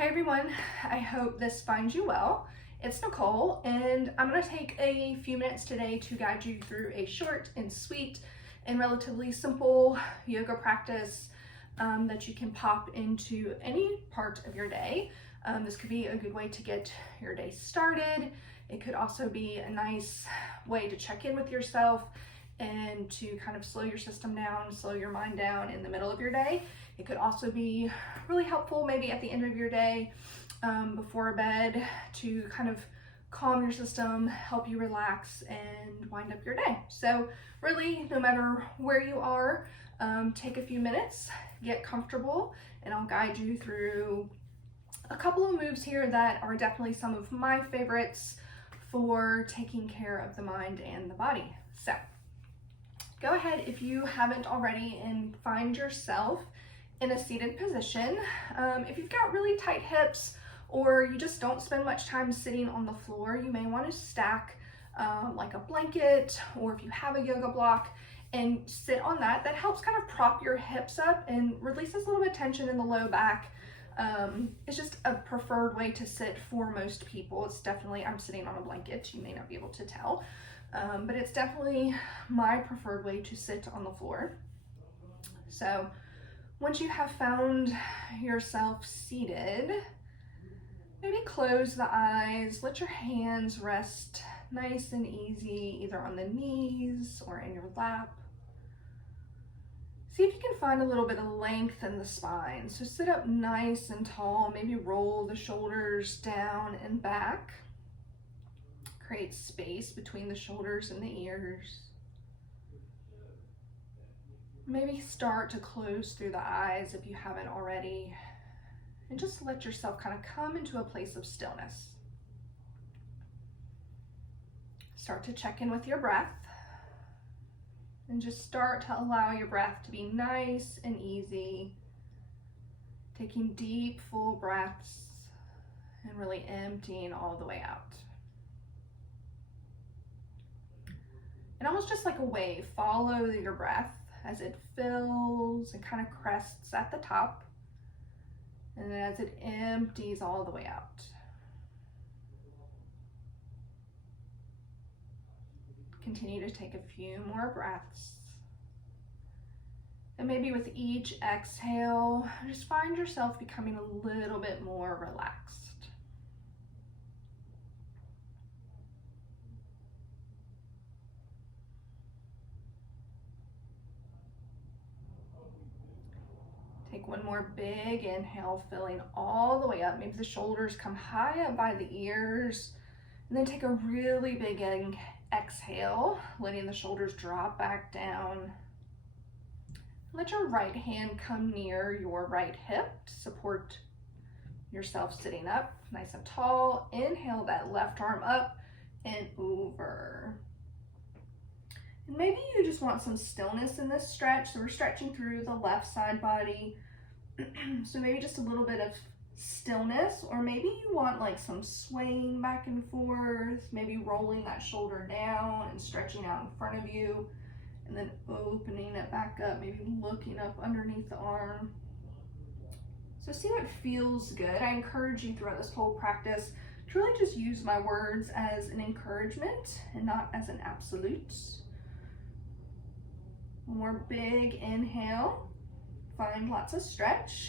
Hey everyone, I hope this finds you well. It's Nicole, and I'm going to take a few minutes today to guide you through a short and sweet and relatively simple yoga practice that you can pop into any part of your day. This could be a good way to get your day started. It could also be a nice way to check in with yourself and to kind of slow your system down, slow your mind down in the middle of your day. It could also be really helpful maybe at the end of your day, before bed, to kind of calm your system, help you relax and wind up your day. So really, no matter where you are, take a few minutes, get comfortable, and I'll guide you through a couple of moves here that are definitely some of my favorites for taking care of the mind and the body. So go ahead, if you haven't already, and find yourself in a seated position. If you've got really tight hips or you just don't spend much time sitting on the floor, you may want to stack like a blanket, or if you have a yoga block, and sit on that. That helps kind of prop your hips up and releases a little bit of tension in the low back. It's just a preferred way to sit for most people. It's definitely, I'm sitting on a blanket, you may not be able to tell, but it's definitely my preferred way to sit on the floor. So once you have found yourself seated, maybe close the eyes, let your hands rest nice and easy, either on the knees or in your lap. See if you can find a little bit of length in the spine. So sit up nice and tall, maybe roll the shoulders down and back. Create space between the shoulders and the ears. Maybe start to close through the eyes if you haven't already, and just let yourself kind of come into a place of stillness. Start to check in with your breath, and just start to allow your breath to be nice and easy, taking deep, full breaths and really emptying all the way out. And almost just like a wave, follow your breath as it fills and kind of crests at the top, and then as it empties all the way out. Continue to take a few more breaths. And maybe with each exhale, just find yourself becoming a little bit more relaxed. Take one more big inhale, filling all the way up. Maybe the shoulders come high up by the ears. And then take a really big exhale, letting the shoulders drop back down. Let your right hand come near your right hip to support yourself sitting up nice and tall. Inhale that left arm up and over. And maybe you just want some stillness in this stretch. So we're stretching through the left side body. So maybe just a little bit of stillness, or maybe you want like some swaying back and forth, maybe rolling that shoulder down and stretching out in front of you, and then opening it back up, maybe looking up underneath the arm. So see what feels good. I encourage you throughout this whole practice to really just use my words as an encouragement and not as an absolute. One more big inhale, find lots of stretch.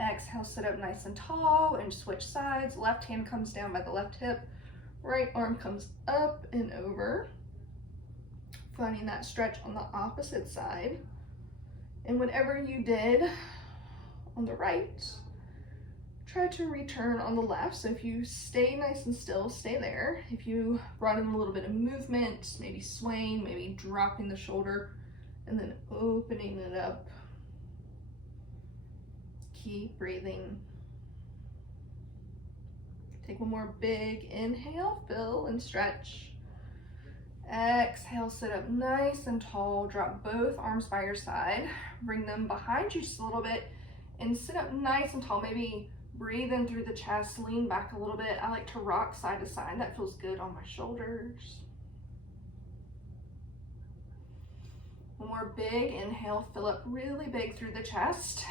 Exhale, sit up nice and tall and switch sides. Left hand comes down by the left hip, right arm comes up and over. Finding that stretch on the opposite side. And whatever you did on the right, try to return on the left. So if you stay nice and still, stay there. If you brought in a little bit of movement, maybe swaying, maybe dropping the shoulder, and then opening it up. Keep breathing. Take one more big inhale, fill and stretch. Exhale, sit up nice and tall. Drop both arms by your side. Bring them behind you just a little bit and sit up nice and tall. Maybe breathe in through the chest, lean back a little bit. I like to rock side to side. That feels good on my shoulders. One more big inhale, fill up really big through the chest.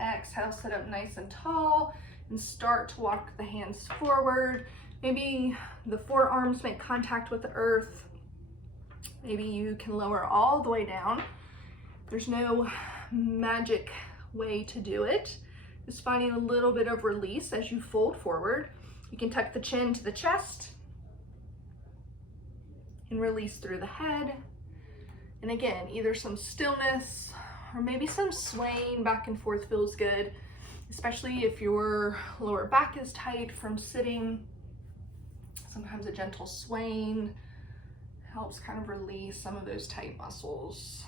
Exhale, sit up nice and tall. and start to walk the hands forward. Maybe the forearms make contact with the earth. Maybe you can lower all the way down. There's no magic way to do it. Just finding a little bit of release as you fold forward. You can tuck the chin to the chest and release through the head. And again, either some stillness or maybe some swaying back and forth feels good, especially if your lower back is tight from sitting. Sometimes a gentle swaying helps kind of release some of those tight muscles.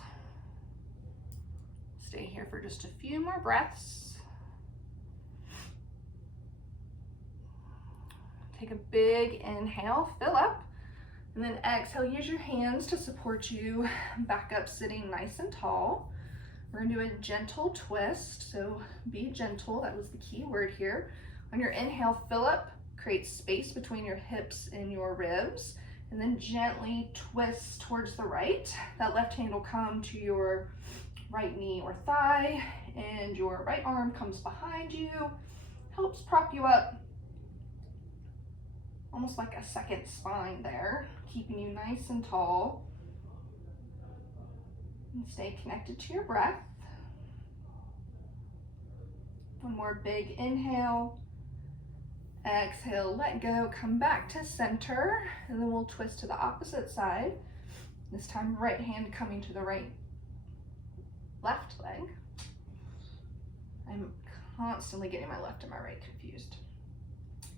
Stay here for just a few more breaths. Take a big inhale, fill up, and then exhale. Use your hands to support you back up, sitting nice and tall. We're gonna do a gentle twist, so be gentle, that was the key word here. On your inhale, fill up, create space between your hips and your ribs, and then gently twist towards the right. That left hand will come to your right knee or thigh, and your right arm comes behind you, helps prop you up, almost like a second spine there, keeping you nice and tall. And stay connected to your breath. One more big inhale. Exhale, let go, come back to center, and then we'll twist to the opposite side. This time, right hand coming to the left leg. I'm constantly getting my left and my right confused.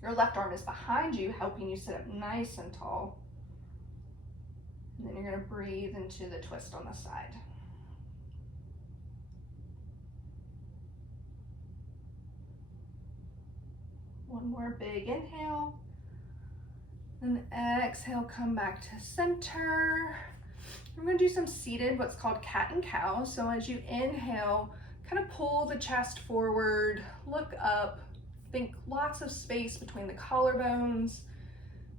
Your left arm is behind you, helping you sit up nice and tall. And then you're gonna breathe into the twist on the side. One more big inhale. Then exhale, come back to center. We're gonna do some seated, what's called cat and cow. So as you inhale, kind of pull the chest forward, look up, think lots of space between the collarbones.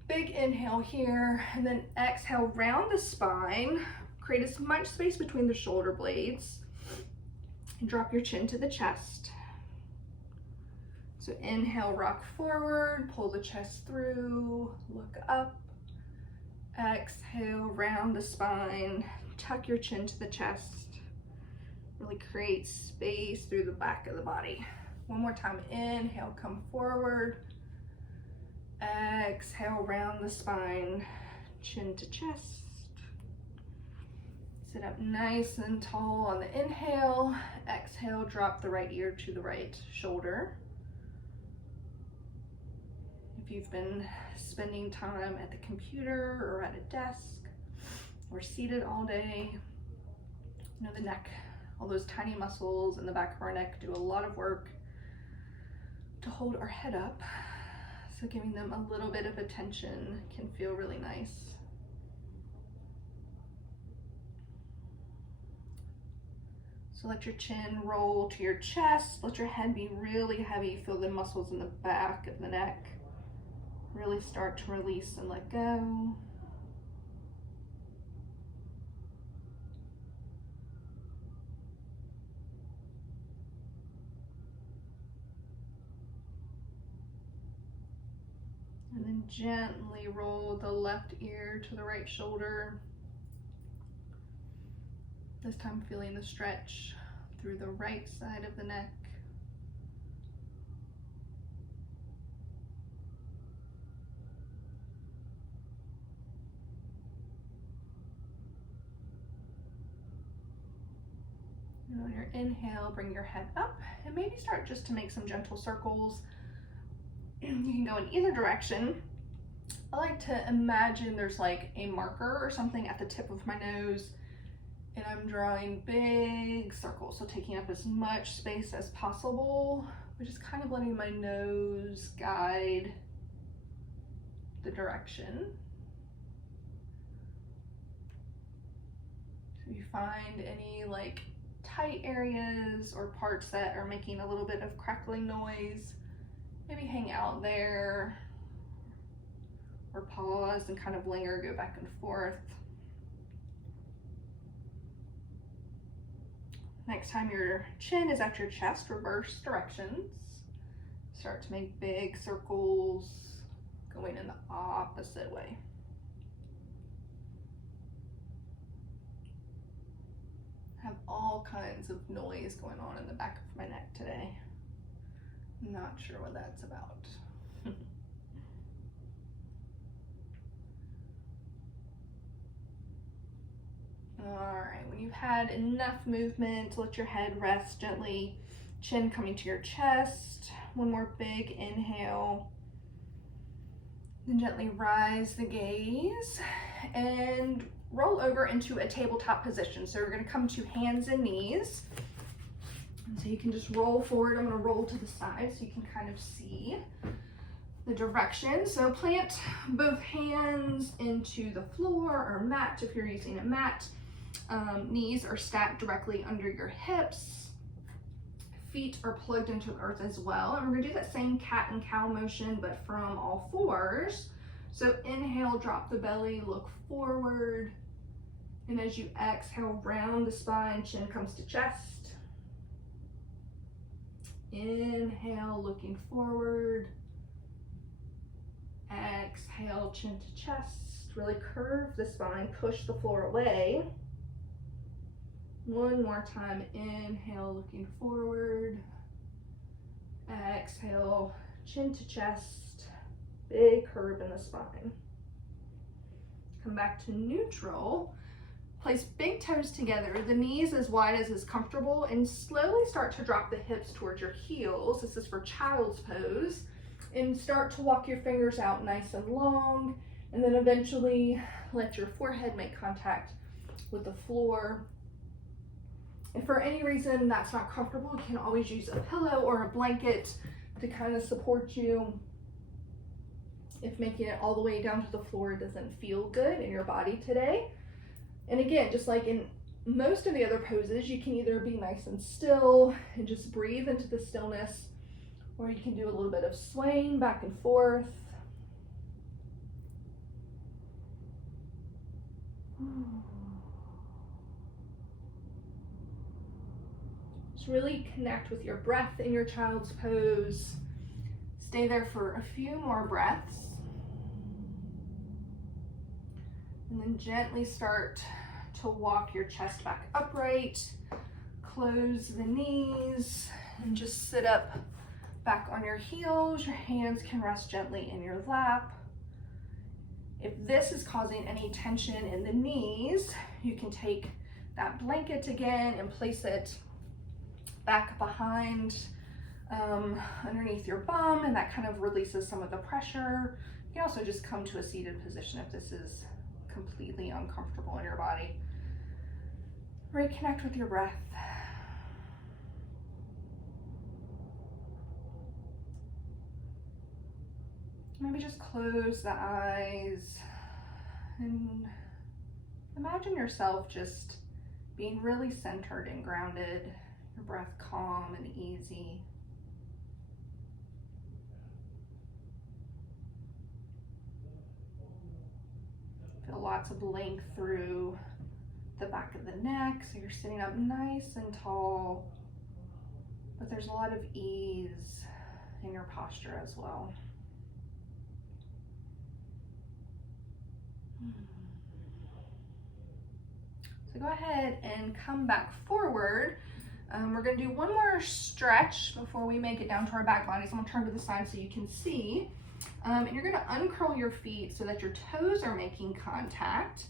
Big inhale here, and then exhale, round the spine, create as much space between the shoulder blades, and drop your chin to the chest. So inhale, rock forward, pull the chest through, look up. Exhale, round the spine, tuck your chin to the chest. Really create space through the back of the body. One more time, inhale, come forward. Exhale, round the spine, chin to chest. Sit up nice and tall on the inhale. Exhale, drop the right ear to the right shoulder. If you've been spending time at the computer or at a desk or seated all day, you know the neck, all those tiny muscles in the back of our neck do a lot of work to hold our head up. So giving them a little bit of attention can feel really nice. So let your chin roll to your chest. Let your head be really heavy. Feel the muscles in the back of the neck. Really start to release and let go. And then gently roll the left ear to the right shoulder. This time feeling the stretch through the right side of the neck. And on your inhale, bring your head up and maybe start just to make some gentle circles. You can go in either direction. I like to imagine there's like a marker or something at the tip of my nose, and I'm drawing big circles. So taking up as much space as possible, but just kind of letting my nose guide the direction. So if you find any like tight areas or parts that are making a little bit of crackling noise, maybe hang out there or pause and kind of linger, go back and forth. Next time your chin is at your chest, reverse directions. Start to make big circles going in the opposite way. I have all kinds of noise going on in the back of my neck today. Not sure what that's about. All right, when you've had enough movement, let your head rest gently, chin coming to your chest. One more big inhale. Then gently rise the gaze and roll over into a tabletop position. So we're going to come to hands and knees. And so you can just roll forward. I'm going to roll to the side so you can kind of see the direction. So plant both hands into the floor or mat if you're using a mat. Knees are stacked directly under your hips. Feet are plugged into the earth as well. And we're going to do that same cat and cow motion, but from all fours. So inhale, drop the belly, look forward. And as you exhale, round the spine, chin comes to chest. Inhale, looking forward. Exhale, chin to chest. Really curve the spine, push the floor away. One more time, inhale, looking forward. Exhale, chin to chest, big curve in the spine. Come back to neutral. Place big toes together, the knees as wide as is comfortable, and slowly start to drop the hips towards your heels. This is for child's pose. And start to walk your fingers out nice and long, and then eventually let your forehead make contact with the floor. If for any reason that's not comfortable, you can always use a pillow or a blanket to kind of support you. If making it all the way down to the floor doesn't feel good in your body today. And again, just like in most of the other poses, you can either be nice and still and just breathe into the stillness, or you can do a little bit of swaying back and forth. Just really connect with your breath in your child's pose. Stay there for a few more breaths. And then gently start to walk your chest back upright. Close the knees and just sit up back on your heels. Your hands can rest gently in your lap. If this is causing any tension in the knees, you can take that blanket again and place it back behind underneath your bum, and that kind of releases some of the pressure. You can also just come to a seated position if this is completely uncomfortable in your body. Reconnect with your breath. Maybe just close the eyes and imagine yourself just being really centered and grounded, your breath calm and easy. Feel lots of length through the back of the neck, so you're sitting up nice and tall, but there's a lot of ease in your posture as well. So go ahead and come back forward. We're going to do one more stretch before we make it down to our back body. So I'm going to turn to the side so you can see. And you're going to uncurl your feet so that your toes are making contact.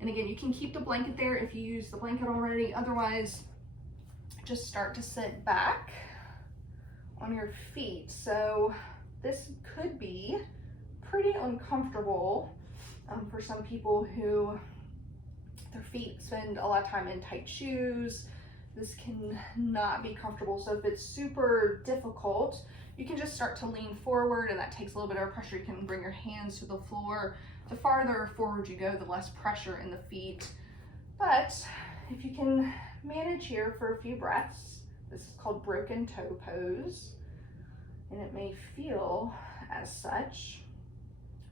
And again, you can keep the blanket there if you use the blanket already. Otherwise, just start to sit back on your feet. So this could be pretty uncomfortable for some people who their feet spend a lot of time in tight shoes. This can not be comfortable. So if it's super difficult, you can just start to lean forward, and that takes a little bit of pressure. You can bring your hands to the floor. The farther forward you go, the less pressure in the feet. But if you can manage here for a few breaths, this is called broken toe pose, and it may feel as such,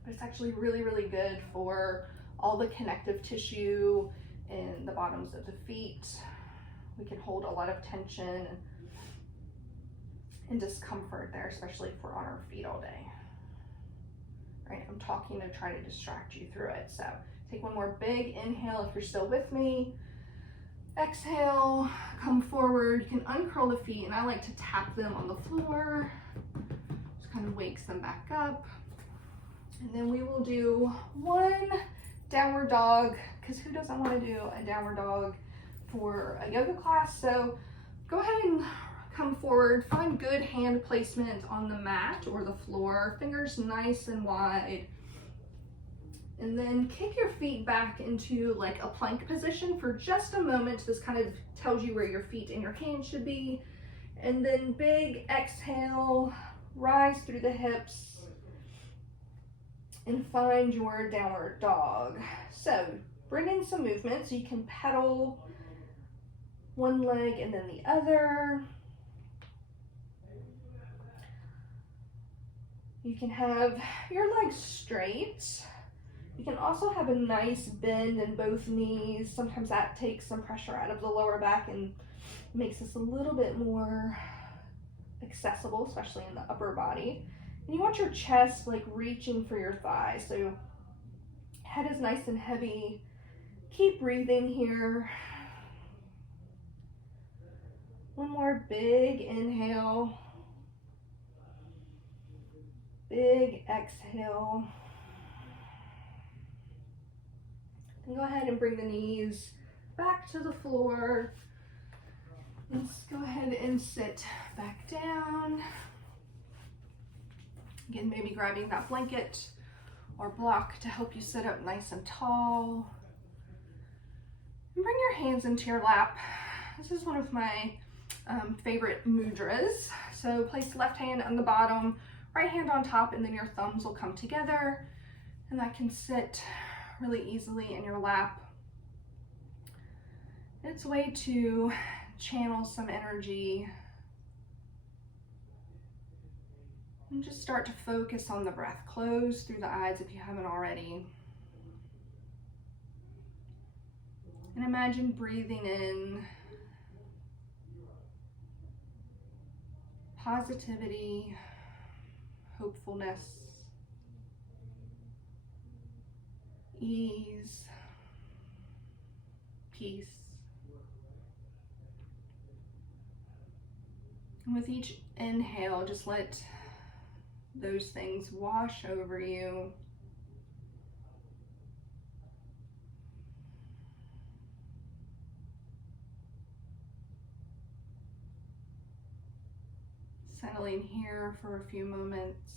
but it's actually really, really good for all the connective tissue in the bottoms of the feet. We can hold a lot of tension and discomfort there, especially if we're on our feet all day. Right, I'm talking to try to distract you through it. So take one more big inhale if you're still with me. Exhale, come forward. You can uncurl the feet, and I like to tap them on the floor. Just kind of wakes them back up. And then we will do one downward dog, because who doesn't want to do a downward dog for a yoga class? So go ahead and come forward, find good hand placement on the mat or the floor, fingers nice and wide. And then kick your feet back into like a plank position for just a moment. This kind of tells you where your feet and your hands should be. And then big exhale, rise through the hips and find your downward dog. So bring in some movement so you can pedal one leg and then the other. You can have your legs straight. You can also have a nice bend in both knees. Sometimes that takes some pressure out of the lower back and makes us a little bit more accessible, especially in the upper body. And you want your chest like reaching for your thighs. So head is nice and heavy. Keep breathing here. One more big inhale. Big exhale. And go ahead and bring the knees back to the floor. Let's go ahead and sit back down. Again, maybe grabbing that blanket or block to help you sit up nice and tall. And bring your hands into your lap. This is one of my favorite mudras. So place left hand on the bottom, right hand on top, and then your thumbs will come together. And that can sit really easily in your lap. It's a way to channel some energy and just start to focus on the breath. Close through the eyes if you haven't already. And imagine breathing in positivity, hopefulness, ease, peace. And with each inhale, just let those things wash over you. Settling here for a few moments.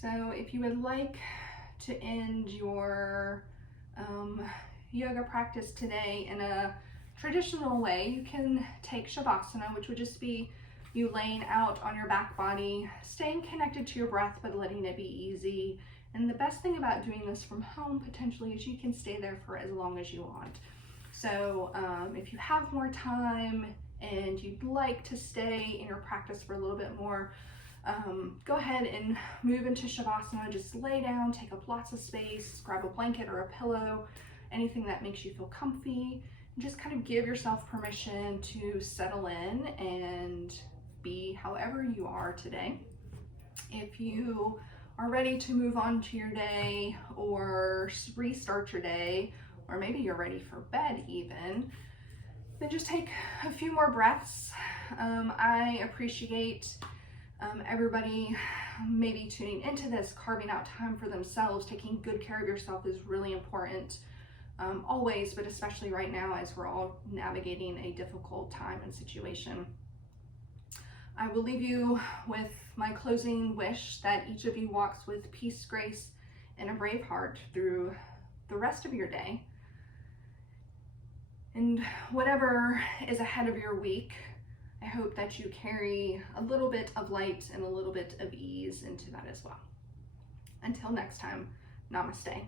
So if you would like to end your yoga practice today in a traditional way, you can take Shavasana, which would just be you laying out on your back body, staying connected to your breath, but letting it be easy. And the best thing about doing this from home potentially is you can stay there for as long as you want. So if you have more time and you'd like to stay in your practice for a little bit more, go ahead and move into Shavasana. Just lay down, take up lots of space, grab a blanket or a pillow, anything that makes you feel comfy, and just kind of give yourself permission to settle in and be however you are today. If you are ready to move on to your day or restart your day, or maybe you're ready for bed even, then just take a few more breaths. I appreciate everybody maybe tuning into this, carving out time for themselves. Taking good care of yourself is really important, always, but especially right now as we're all navigating a difficult time and situation. I will leave you with my closing wish that each of you walks with peace, grace, and a brave heart through the rest of your day. And whatever is ahead of your week, I hope that you carry a little bit of light and a little bit of ease into that as well. Until next time, namaste.